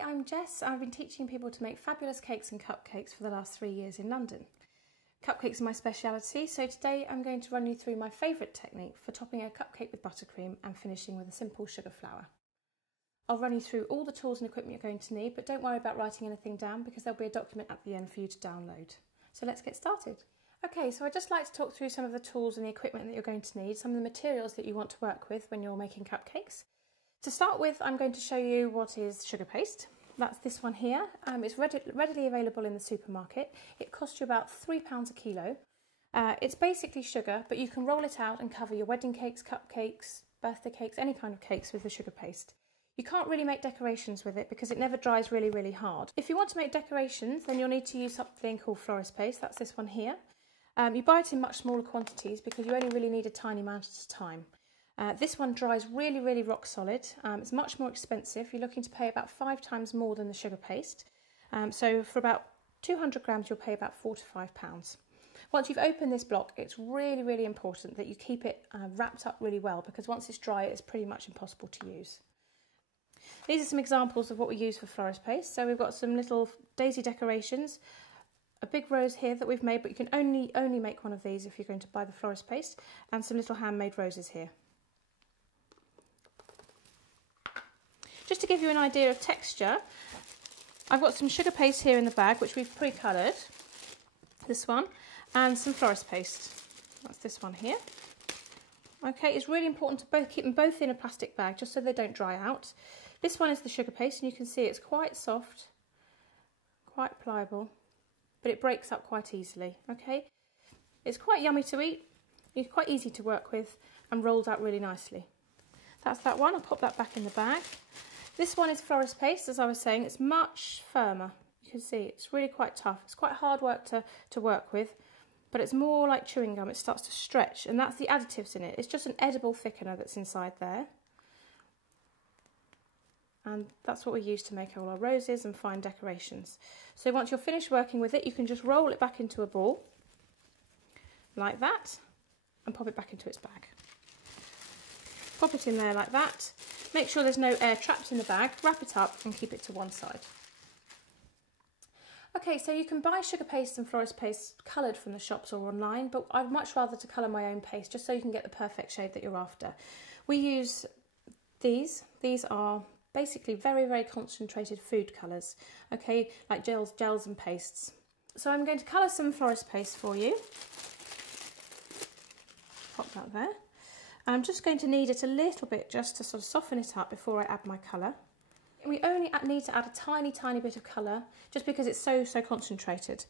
Hi, I'm Jess. I've been teaching people to make fabulous cakes and cupcakes for the last 3 years in London. Cupcakes are my speciality, so today I'm going to run you through my favourite technique for topping a cupcake with buttercream and finishing with a simple sugar flour. I'll run you through all the tools and equipment you're going to need, but don't worry about writing anything down because there'll be a document at the end for you to download. So let's get started. Okay, so I'd just like to talk through some of the tools and the equipment that you're going to need, some of the materials that you want to work with when you're making cupcakes. To start with, I'm going to show you what is sugar paste. That's this one here. It's readily available in the supermarket. It costs you about £3 a kilo. It's basically sugar, but you can roll it out and cover your wedding cakes, cupcakes, birthday cakes, any kind of cakes with the sugar paste. You can't really make decorations with it because it never dries really hard. If you want to make decorations, then you'll need to use something called florist paste. That's this one here. You buy it in much smaller quantities because you only really need a tiny amount at a time. This one dries really rock solid. It's much more expensive. You're looking to pay about 5 times more than the sugar paste. So for about 200 grams, you'll pay about £4 to £5. Once you've opened this block, it's really important that you keep it wrapped up really well because once it's dry, it's pretty much impossible to use. These are some examples of what we use for florist paste. So we've got some little daisy decorations, a big rose here that we've made, but you can only make one of these if you're going to buy the florist paste, and some little handmade roses here. Just to give you an idea of texture, I've got some sugar paste here in the bag, which we've pre-coloured, this one, and some florist paste. That's this one here. Okay, it's really important to keep them both in a plastic bag, just so they don't dry out. This one is the sugar paste, and you can see it's quite soft, quite pliable, but it breaks up quite easily, okay? It's quite yummy to eat, it's quite easy to work with, and rolls out really nicely. That's that one. I'll pop that back in the bag. This one is florist paste, as I was saying. It's much firmer. You can see it's really quite tough. It's quite hard work to work with, but it's more like chewing gum. It starts to stretch, and that's the additives in it. It's just an edible thickener that's inside there. And that's what we use to make all our roses and fine decorations. So once you're finished working with it, you can just roll it back into a ball, like that, and pop it back into its bag. Pop it in there like that. Make sure there's no air trapped in the bag, wrap it up and keep it to one side. Okay, so you can buy sugar paste and florist paste coloured from the shops or online, but I'd much rather to colour my own paste just so you can get the perfect shade that you're after. We use these. These are basically very concentrated food colours, okay, like gels and pastes. So I'm going to colour some florist paste for you. Pop that there. I'm just going to knead it a little bit just to sort of soften it up before I add my colour. We only need to add a tiny bit of colour just because it's so concentrated.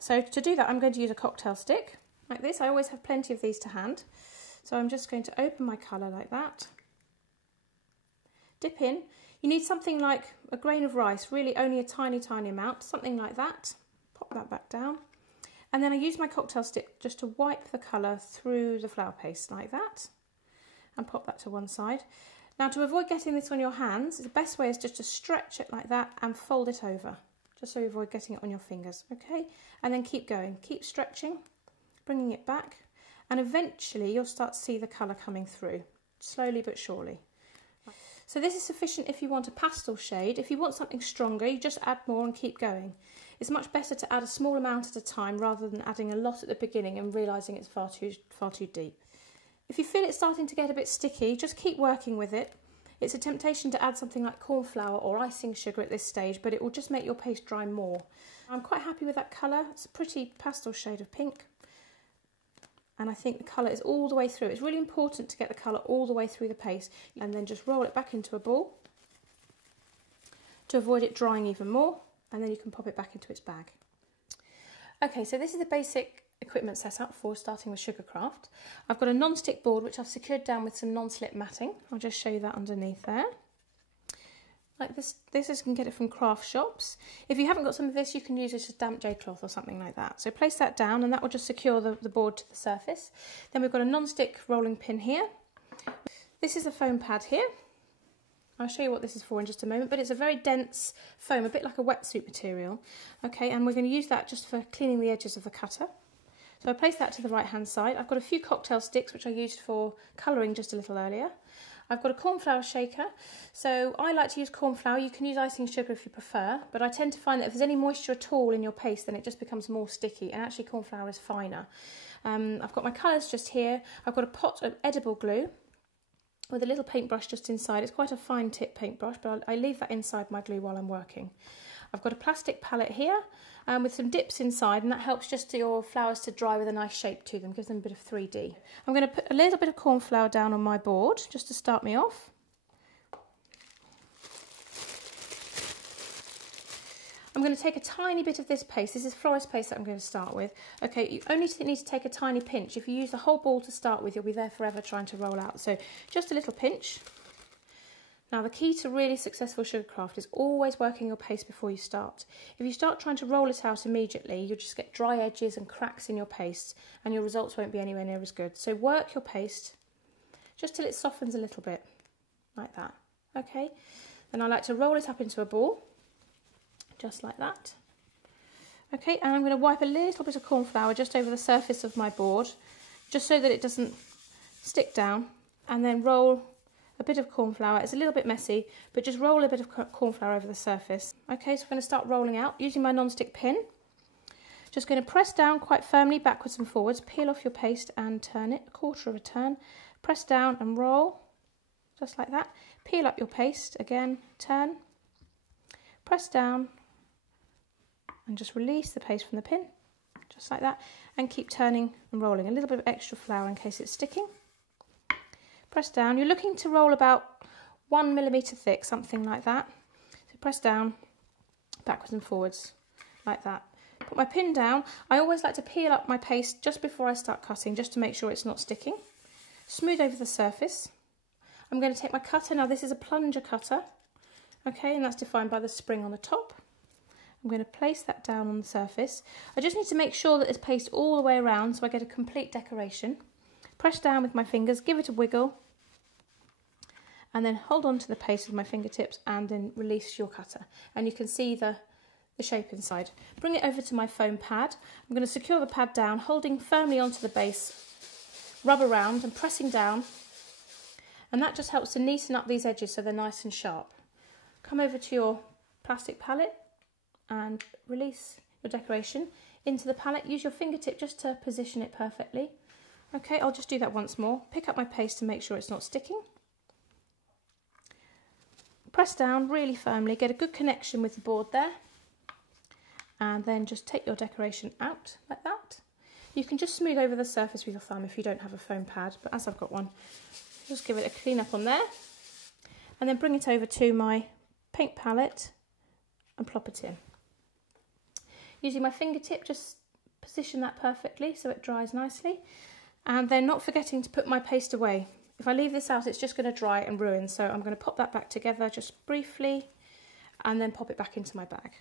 So to do that, I'm going to use a cocktail stick like this. I always have plenty of these to hand. So I'm just going to open my colour like that. Dip in. You need something like a grain of rice, really only a tiny amount, something like that. Pop that back down. And then I use my cocktail stick just to wipe the colour through the flour paste like that and pop that to one side. Now to avoid getting this on your hands, the best way is just to stretch it like that and fold it over, just so you avoid getting it on your fingers, okay? And then keep going, keep stretching, bringing it back, and eventually you'll start to see the colour coming through, slowly but surely. So this is sufficient if you want a pastel shade. If you want something stronger, you just add more and keep going. It's much better to add a small amount at a time rather than adding a lot at the beginning and realising it's far too deep. If you feel it starting to get a bit sticky, just keep working with it. It's a temptation to add something like corn flour or icing sugar at this stage, but it will just make your paste dry more. I'm quite happy with that colour. It's a pretty pastel shade of pink. And I think the colour is all the way through. It's really important to get the colour all the way through the paste and then just roll it back into a ball to avoid it drying even more, and then you can pop it back into its bag. Okay, so this is the basic equipment set up for starting with Sugarcraft. I've got a non-stick board which I've secured down with some non-slip matting. I'll just show you that underneath there. Like this you can get it from craft shops. If you haven't got some of this, you can use it as damp J cloth or something like that. So place that down and that will just secure the board to the surface. Then we've got a non-stick rolling pin here. This is a foam pad here. I'll show you what this is for in just a moment, but it's a very dense foam, a bit like a wetsuit material. Okay, and we're going to use that just for cleaning the edges of the cutter. So I place that to the right hand side. I've got a few cocktail sticks which I used for colouring just a little earlier. I've got a corn flour shaker, so I like to use corn flour. You can use icing sugar if you prefer, but I tend to find that if there's any moisture at all in your paste, then it just becomes more sticky, and actually corn flour is finer. I've got my colours just here. I've got a pot of edible glue with a little paintbrush just inside. It's quite a fine tip paintbrush, but I leave that inside my glue while I'm working. I've got a plastic palette here with some dips inside, and that helps just your flowers to dry with a nice shape to them, gives them a bit of 3D. I'm going to put a little bit of corn flour down on my board just to start me off. I'm going to take a tiny bit of this paste. This is florist paste that I'm going to start with. Okay, you only need to take a tiny pinch. If you use the whole ball to start with, you'll be there forever trying to roll out. So just a little pinch. Now the key to really successful sugar craft is always working your paste before you start. If you start trying to roll it out immediately, you'll just get dry edges and cracks in your paste, and your results won't be anywhere near as good. So work your paste just till it softens a little bit, like that. Okay, then I like to roll it up into a ball. Just like that. Okay, and I'm going to wipe a little bit of corn flour just over the surface of my board, just so that it doesn't stick down, and then roll a bit of corn flour. It's a little bit messy, but just roll a bit of corn flour over the surface. Okay, so I'm going to start rolling out using my non-stick pin. Just going to press down quite firmly backwards and forwards, peel off your paste and turn it a quarter of a turn. Press down and roll, just like that. Peel up your paste, again, turn, press down, and just release the paste from the pin, just like that, and keep turning and rolling. A little bit of extra flour in case it's sticking. Press down. You're looking to roll about 1 millimetre thick, something like that. So press down, backwards and forwards, like that. Put my pin down. I always like to peel up my paste just before I start cutting, just to make sure it's not sticking. Smooth over the surface. I'm going to take my cutter. Now this is a plunger cutter, okay, and that's defined by the spring on the top. I'm going to place that down on the surface. I just need to make sure that there's paste all the way around so I get a complete decoration. Press down with my fingers, give it a wiggle, and then hold on to the paste with my fingertips and then release your cutter. And you can see the shape inside. Bring it over to my foam pad. I'm going to secure the pad down, holding firmly onto the base, rub around and pressing down, and that just helps to neaten up these edges so they're nice and sharp. Come over to your plastic palette and release your decoration into the palette. Use your fingertip just to position it perfectly. Okay, I'll just do that once more. Pick up my paste to make sure it's not sticking. Press down really firmly, get a good connection with the board there, and then just take your decoration out like that. You can just smooth over the surface with your thumb if you don't have a foam pad, but as I've got one, just give it a clean up on there, and then bring it over to my paint palette and plop it in. Using my fingertip, just position that perfectly so it dries nicely, and then not forgetting to put my paste away. If I leave this out, it's just going to dry and ruin, so I'm going to pop that back together just briefly and then pop it back into my bag.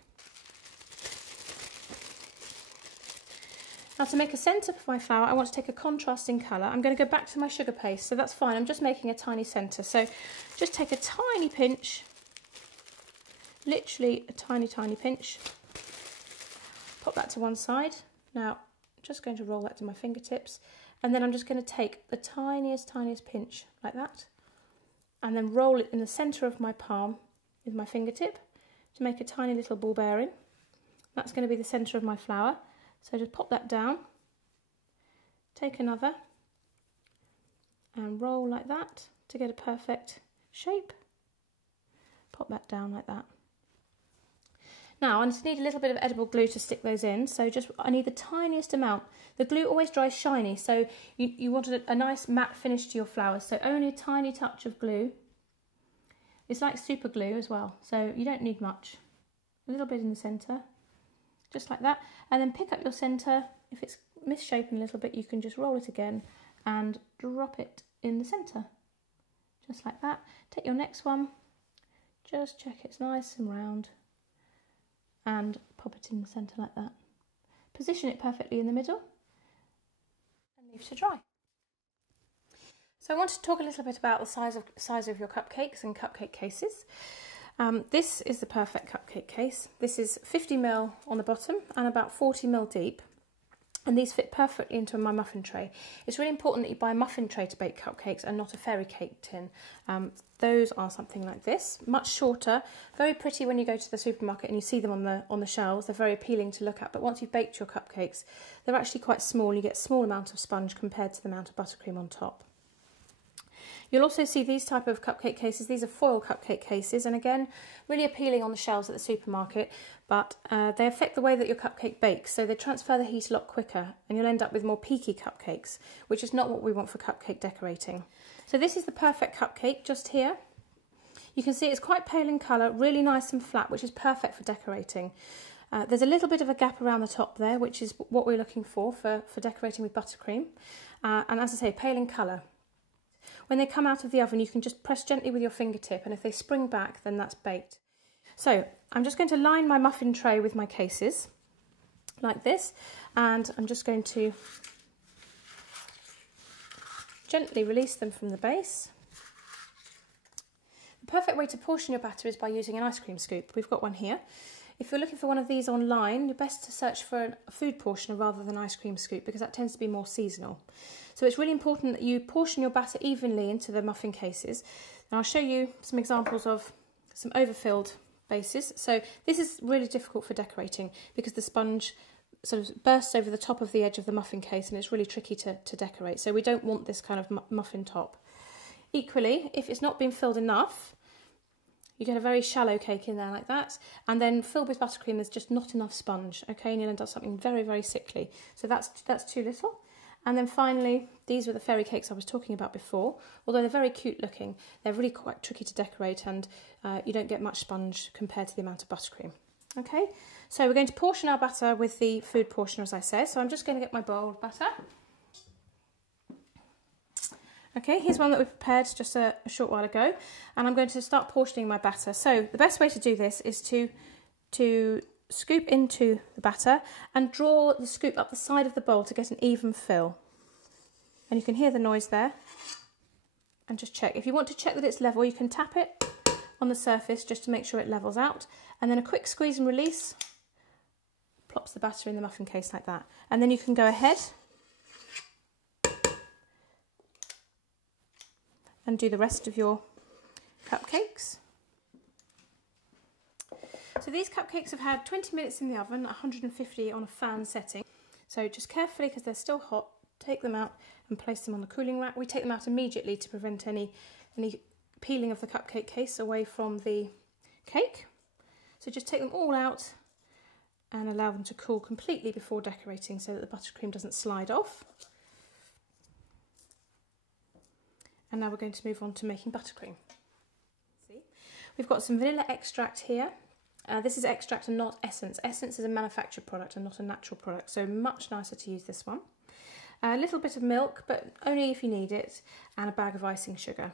Now to make a centre for my flower, I want to take a contrasting colour. I'm going to go back to my sugar paste, so that's fine. I'm just making a tiny centre, so just take a tiny pinch, literally a tiny pinch. Pop that to one side. Now, I'm just going to roll that to my fingertips, and then I'm just going to take the tiniest pinch, like that, and then roll it in the centre of my palm with my fingertip to make a tiny little ball bearing. That's going to be the centre of my flower. So just pop that down, take another, and roll like that to get a perfect shape. Pop that down like that. Now I just need a little bit of edible glue to stick those in, so I need the tiniest amount. The glue always dries shiny, so you want a nice matte finish to your flowers, so only a tiny touch of glue. It's like super glue as well, so you don't need much. A little bit in the centre, just like that, and then pick up your centre. If it's misshapen a little bit, you can just roll it again and drop it in the centre, just like that. Take your next one, just check it's nice and round, and pop it in the centre like that. Position it perfectly in the middle and leave to dry. So I want to talk a little bit about the size of your cupcakes and cupcake cases. This is the perfect cupcake case. This is 50 ml on the bottom and about 40 ml deep. And these fit perfectly into my muffin tray. It's really important that you buy a muffin tray to bake cupcakes and not a fairy cake tin. Those are something like this, much shorter, very pretty when you go to the supermarket and you see them on the shelves. They're very appealing to look at, but once you've baked your cupcakes, they're actually quite small. You get a small amount of sponge compared to the amount of buttercream on top. You'll also see these type of cupcake cases. These are foil cupcake cases, and again, really appealing on the shelves at the supermarket, but they affect the way that your cupcake bakes, so they transfer the heat a lot quicker, and you'll end up with more peaky cupcakes, which is not what we want for cupcake decorating. So this is the perfect cupcake just here. You can see it's quite pale in colour, really nice and flat, which is perfect for decorating. There's a little bit of a gap around the top there, which is what we're looking for decorating with buttercream. And as I say, pale in colour. When they come out of the oven, you can just press gently with your fingertip, and if they spring back, then that's baked. So I'm just going to line my muffin tray with my cases, like this, and I'm just going to gently release them from the base. The perfect way to portion your batter is by using an ice cream scoop. We've got one here. If you're looking for one of these online, you're best to search for a food portioner rather than ice cream scoop, because that tends to be more seasonal. So it's really important that you portion your batter evenly into the muffin cases. And I'll show you some examples of some overfilled bases. So this is really difficult for decorating because the sponge sort of bursts over the top of the edge of the muffin case, and it's really tricky to decorate. So we don't want this kind of muffin top. Equally, if it's not been filled enough, you get a very shallow cake in there like that, and then filled with buttercream, there's just not enough sponge, okay, and you'll end up something very, very sickly. So that's too little. And then finally, these were the fairy cakes I was talking about before. Although they're very cute looking, they're really quite tricky to decorate, and you don't get much sponge compared to the amount of buttercream. Okay, so we're going to portion our batter with the food portioner, as I said. So I'm just going to get my bowl of butter. Okay, here's one that we prepared just a short while ago, and I'm going to start portioning my batter. So the best way to do this is to scoop into the batter and draw the scoop up the side of the bowl to get an even fill. And you can hear the noise there. And just check. If you want to check that it's level, you can tap it on the surface just to make sure it levels out. And then a quick squeeze and release plops the batter in the muffin case like that. And then you can go ahead and do the rest of your cupcakes. So these cupcakes have had 20 minutes in the oven, 150 on a fan setting. So just carefully, because they're still hot, take them out and place them on the cooling rack. We take them out immediately to prevent any peeling of the cupcake case away from the cake. So just take them all out and allow them to cool completely before decorating so that the buttercream doesn't slide off. And now we're going to move on to making buttercream. See, we've got some vanilla extract here. This is extract and not essence. Essence is a manufactured product and not a natural product, so much nicer to use this one. A little bit of milk, but only if you need it, and a bag of icing sugar.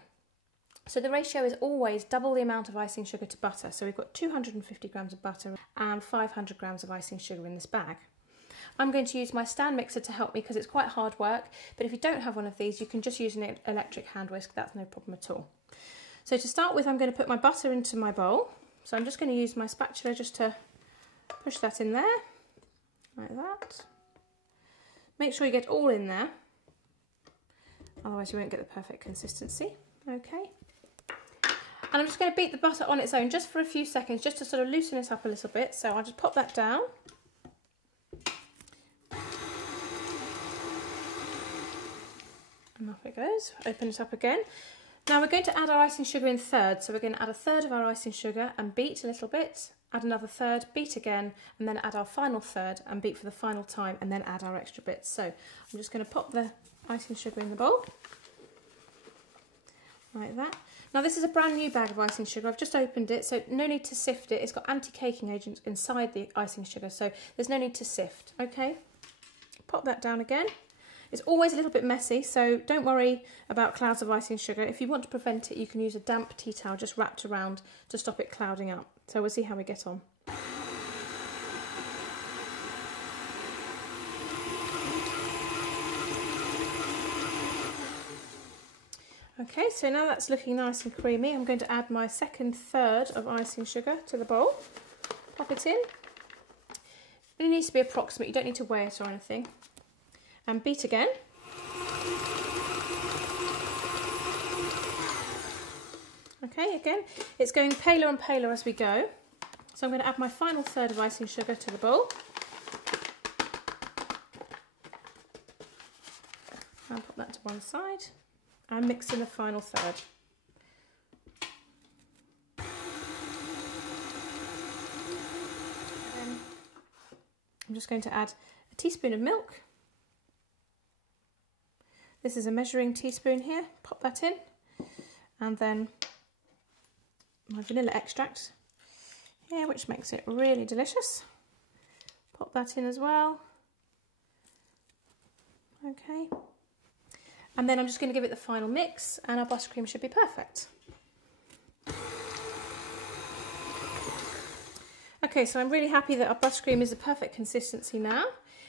So the ratio is always double the amount of icing sugar to butter. So we've got 250 grams of butter and 500 grams of icing sugar in this bag. I'm going to use my stand mixer to help me because it's quite hard work, but if you don't have one of these, you can just use an electric hand whisk. That's no problem at all. So to start with, I'm going to put my butter into my bowl. So I'm just going to use my spatula just to push that in there, like that. Make sure you get all in there, otherwise you won't get the perfect consistency. Okay. And I'm just going to beat the butter on its own just for a few seconds, just to sort of loosen it up a little bit. So I'll just pop that down. And off it goes. Open it up again. Now we're going to add our icing sugar in thirds. So we're going to add a third of our icing sugar and beat a little bit, add another third, beat again, and then add our final third and beat for the final time, and then add our extra bits. So I'm just going to pop the icing sugar in the bowl, like that. Now this is a brand new bag of icing sugar. I've just opened it, so no need to sift it. It's got anti-caking agent inside the icing sugar, so there's no need to sift, okay? Pop that down again. It's always a little bit messy, so don't worry about clouds of icing sugar. If you want to prevent it, you can use a damp tea towel just wrapped around to stop it clouding up. So we'll see how we get on. Okay, so now that's looking nice and creamy. I'm going to add my second third of icing sugar to the bowl. Pop it in. It needs to be approximate, you don't need to weigh it or anything. and beat again. Okay, again, it's going paler and paler as we go. So I'm going to add my final third of icing sugar to the bowl. And put that to one side and mix in the final third. Then I'm just going to add a teaspoon of milk. This is a measuring teaspoon here, pop that in, and then my vanilla extract here, which makes it really delicious. Pop that in as well. Okay. And then I'm just going to give it the final mix and our buttercream should be perfect. Okay, so I'm really happy that our buttercream is the perfect consistency now.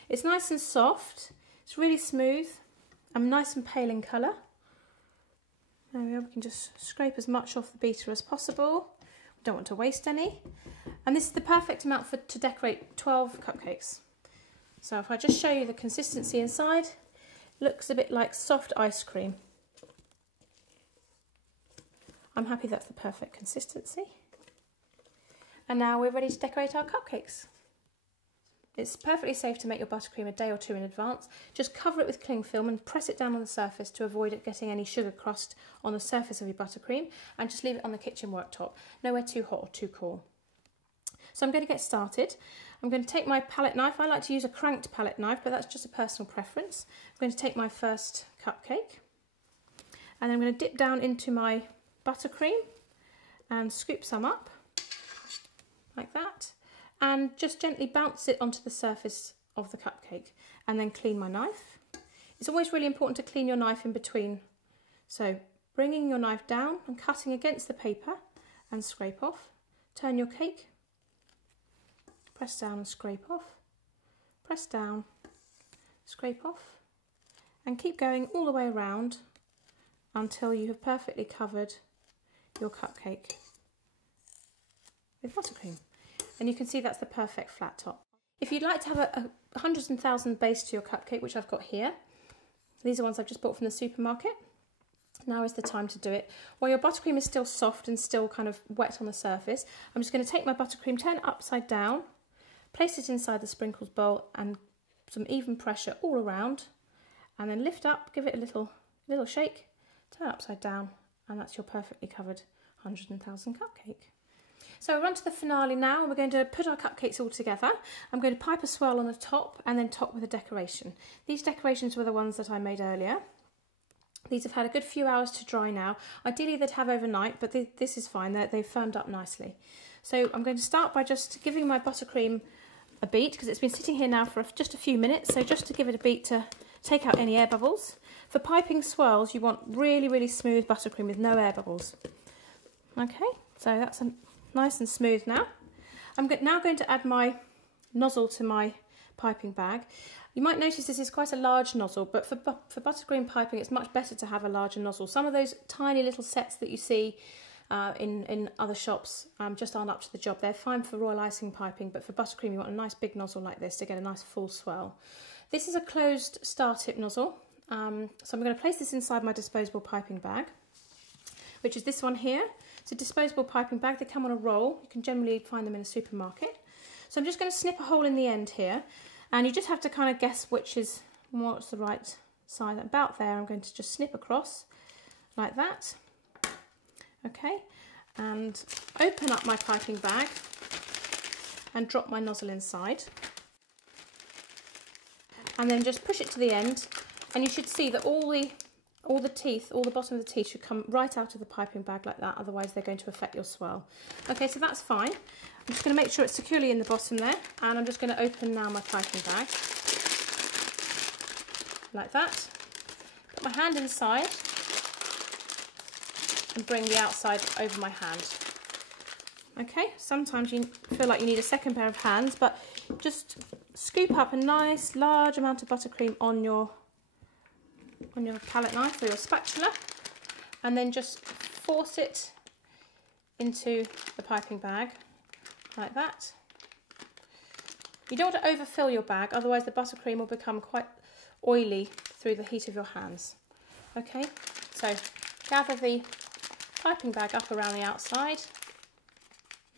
It's nice and soft, it's really smooth and nice and pale in colour. There we go, we can just scrape as much off the beater as possible. We don't want to waste any. And this is the perfect amount to decorate 12 cupcakes. So if I just show you the consistency inside, it looks a bit like soft ice cream. I'm happy that's the perfect consistency. And now we're ready to decorate our cupcakes. It's perfectly safe to make your buttercream a day or two in advance. Just cover it with cling film and press it down on the surface to avoid it getting any sugar crust on the surface of your buttercream, and just leave it on the kitchen worktop, nowhere too hot or too cool. So I'm going to get started. I'm going to take my palette knife. I like to use a cranked palette knife, but that's just a personal preference. I'm going to take my first cupcake and I'm going to dip down into my buttercream and scoop some up like that, and just gently bounce it onto the surface of the cupcake and then clean my knife. It's always really important to clean your knife in between. So bringing your knife down and cutting against the paper and scrape off. Turn your cake, press down and scrape off, press down, scrape off, and keep going all the way around until you have perfectly covered your cupcake with buttercream. And you can see that's the perfect flat top. If you'd like to have a 100,000 base to your cupcake, which I've got here, these are ones I've just bought from the supermarket, now is the time to do it. While your buttercream is still soft and still kind of wet on the surface, I'm just going to take my buttercream, turn it upside down, place it inside the sprinkles bowl and some even pressure all around, and then lift up, give it a little shake, turn it upside down, and that's your perfectly covered 100,000 cupcake. So we're on to the finale now, and we're going to put our cupcakes all together. I'm going to pipe a swirl on the top and then top with a decoration. These decorations were the ones that I made earlier. These have had a good few hours to dry now. Ideally they'd have overnight, but this is fine, they've firmed up nicely. So I'm going to start by just giving my buttercream a beat, because it's been sitting here now for just a few minutes, so just to give it a beat to take out any air bubbles. For piping swirls, you want really, really smooth buttercream with no air bubbles. Okay, so that's nice and smooth now. I'm now going to add my nozzle to my piping bag. You might notice this is quite a large nozzle, but for buttercream piping it's much better to have a larger nozzle. Some of those tiny little sets that you see in other shops just aren't up to the job. They're fine for royal icing piping, but for buttercream you want a nice big nozzle like this to get a nice full swirl. This is a closed star tip nozzle, so I'm going to place this inside my disposable piping bag, which is this one here. It's a disposable piping bag. They come on a roll. You can generally find them in a supermarket. So I'm just going to snip a hole in the end here, and you just have to kind of guess what's the right size. About there, I'm going to just snip across like that. Okay, and open up my piping bag and drop my nozzle inside. And then just push it to the end, and you should see that all the bottom of the teeth should come right out of the piping bag like that, otherwise they're going to affect your swirl. Okay, so that's fine. I'm just going to make sure it's securely in the bottom there, and I'm just going to open now my piping bag, like that. Put my hand inside, and bring the outside over my hand. Okay, sometimes you feel like you need a second pair of hands, but just scoop up a nice large amount of buttercream on your palette knife or your spatula, and then just force it into the piping bag like that. You don't want to overfill your bag, otherwise the buttercream will become quite oily through the heat of your hands. Okay, so gather the piping bag up around the outside.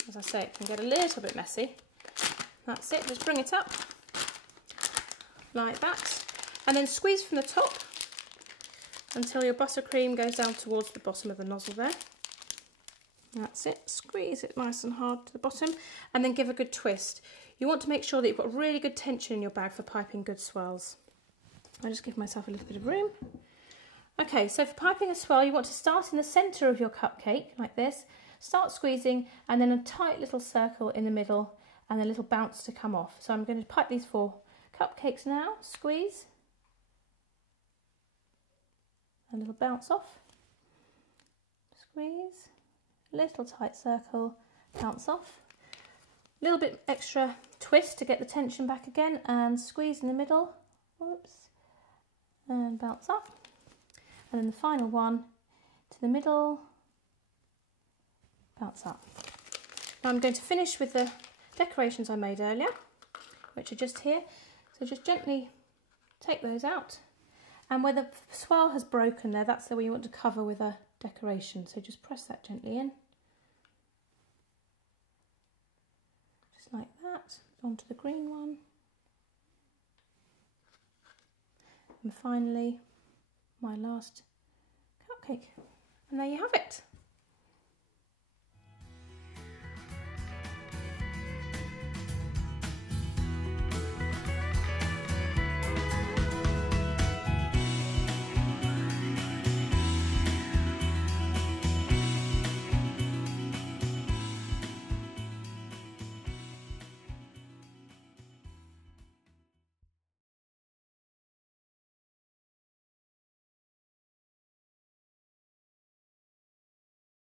As I say, it can get a little bit messy. That's it, just bring it up like that, and then squeeze from the top until your buttercream goes down towards the bottom of the nozzle there. That's it, squeeze it nice and hard to the bottom, and then give a good twist. You want to make sure that you've got really good tension in your bag for piping good swirls. I'll just give myself a little bit of room. Okay, so for piping a swirl, you want to start in the centre of your cupcake, like this. Start squeezing, and then a tight little circle in the middle, and a little bounce to come off. So I'm going to pipe these 4 cupcakes now. Squeeze. A little bounce off. Squeeze. Little tight circle, bounce off. A little bit extra twist to get the tension back again, and squeeze in the middle. Whoops. And bounce up. And then the final one to the middle, bounce up. Now I'm going to finish with the decorations I made earlier, which are just here. So just gently take those out. And where the swirl has broken there, that's the way you want to cover with a decoration. So just press that gently in. Just like that. Onto the green one. And finally, my last cupcake. And there you have it.